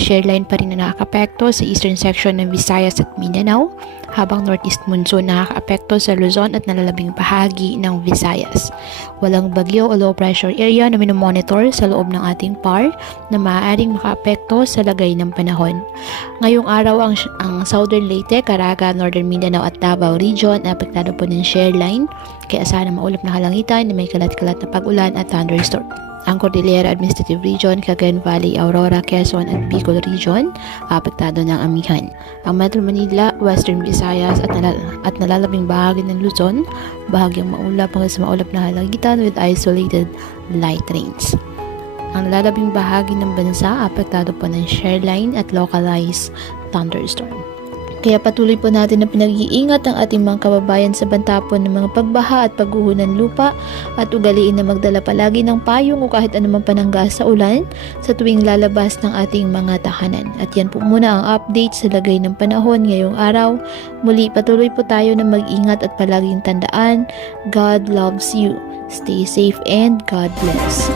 Shear line pa rin na nakakapekto sa eastern section ng Visayas at Mindanao, habang northeast monsoon nakakaapekto sa Luzon at nalalabing bahagi ng Visayas. Walang bagyo o low pressure area na minomonitor sa loob ng ating PAR na maaaring makaapekto sa lagay ng panahon. Ngayong araw ang Southern Leyte, Caraga, Northern Mindanao at Davao Region apektado po ng shear line, kaya sana maulap na kalangitan na may kalat-kalat na pag-ulan at thunderstorm. Ang Cordillera Administrative Region, Cagayan Valley, Aurora, Quezon at Bicol Region apektado ng amihan. Ang Metro Manila, Western Visayas at nalalabing bahagi ng Luzon bahagyang maulap hanggang sa maulap na halangitan with isolated light rains. Ang nalalabing bahagi ng bansa apektado po ng shear line at localized thunderstorm. Kaya patuloy po natin na pinag-iingat ang ating mga kababayan sa bantapon ng mga pagbaha at pagguho ng lupa at ugaliin na magdala palagi ng payong o kahit anumang panangga sa ulan sa tuwing lalabas ng ating mga tahanan. At yan po muna ang update sa lagay ng panahon ngayong araw. Muli patuloy po tayo na mag-ingat at palaging tandaan, God loves you. Stay safe and God bless.